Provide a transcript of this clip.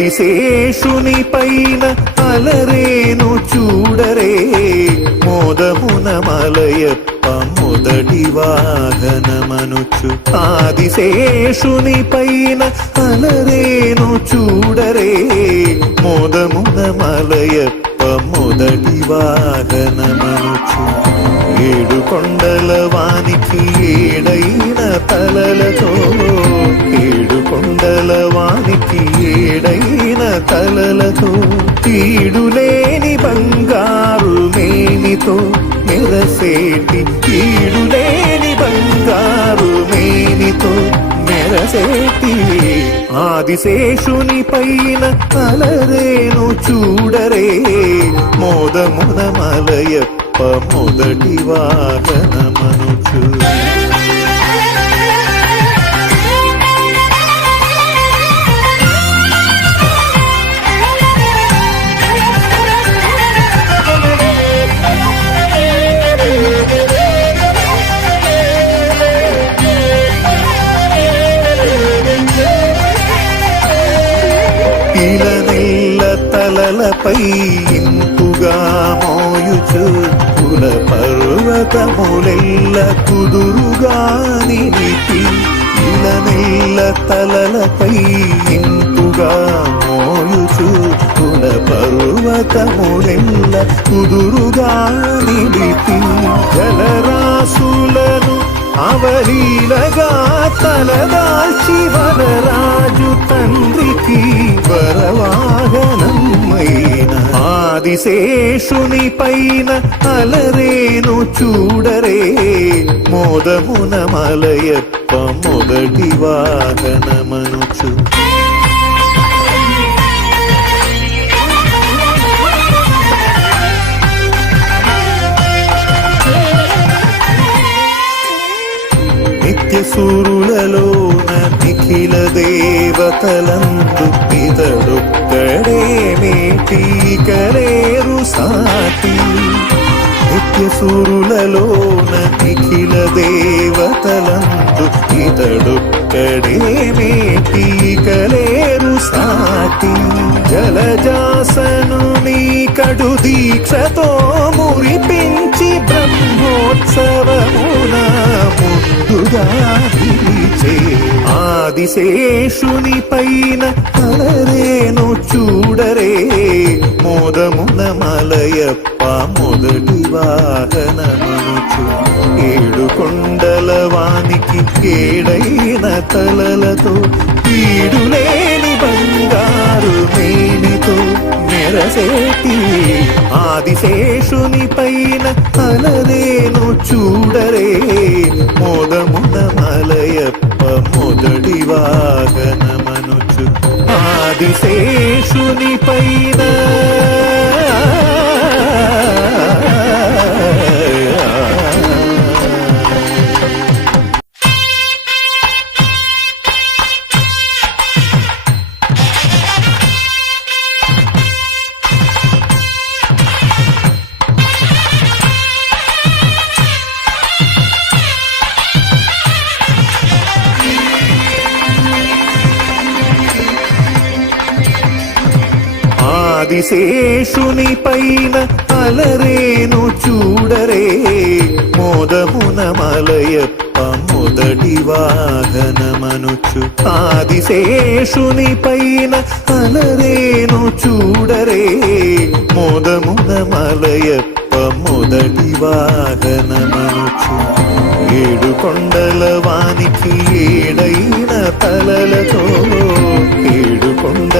ఆదిశేషుని పైన అలరేను చూడరే మోదమున మలయప్ప మొదటి వాహనమనుచు. ఆదిశేషుని పైన అలరేను చూడరే మోదమున మలయప్ప మొదటి వాహనమనుచు. ఏడు కొండల వానికి ఏడైన తలలతో ఏడు కొండల వానికి ఏడైన తలలతో ఈడులేని బంగారు మేనితో మెరసేటి ఈడులేని బంగారు మేనితో మెరసేటి ఆదిశేషుని పైన అలరేను చూడరే మోదమున మలయప్ప మొదటి వాహనమనుచు. ఇలనెల్ల తలలపై ఇంపుగా మోయుచు కుల పర్వతములెల్ల కుదురుగా నిలిపి. ఇలనెల్ల తలలపై ఇంపుగా మోయుచు కుల పర్వతములెల్ల కుదురుగా నిలిపి. జలరాశులను అవలీలగా తలదాల్చి వరరాజు తండ్రికి వరవాహనమైన ఆదిశేషుని పైన అలరేను చూడరే మోదమున మలయప్ప మొదటి వాహనమనుచు. నిత్యసూరులలోన నిఖిల దేవతలందు ఇతడొక్కడే మేటీకలేరు సాటి. నిత్యసూరులలోన నిఖిల దేవతలందు ఇతడొక్కడే మేటీకలేరు సాటి. జలజాసను నీ కడు దీక్షతో మురిపించి బ్రహ్మోత్సవమున ముందుగా నిలిచే ఆదిశేషుని పైన అలరేను చూడరే మోదమున మలయప్ప మొదటి వాహనమనుచు. ఏడు కొండల వానికి ఏడైన తలలతో ఈడులేని బంగారు మేనితో మెరసేటి ఆదిశేషుని పైన అలరేను చూడరే మోదమున మలయప్ప మొదటి వాహనమనుచు. ఆదిశేషుని పైన ఆదిశేషుని పైన అలరేను చూడరే మోదమున మలయప్ప మొదటి వాహనమనుచు. ఆదిశేషుని పైన అలరేను చూడరే మోదమున మలయప్ప మొదటి వాహనమనుచు. ఏడు కొండల వానికి ఏడైన తలలతో ఏడు కొండ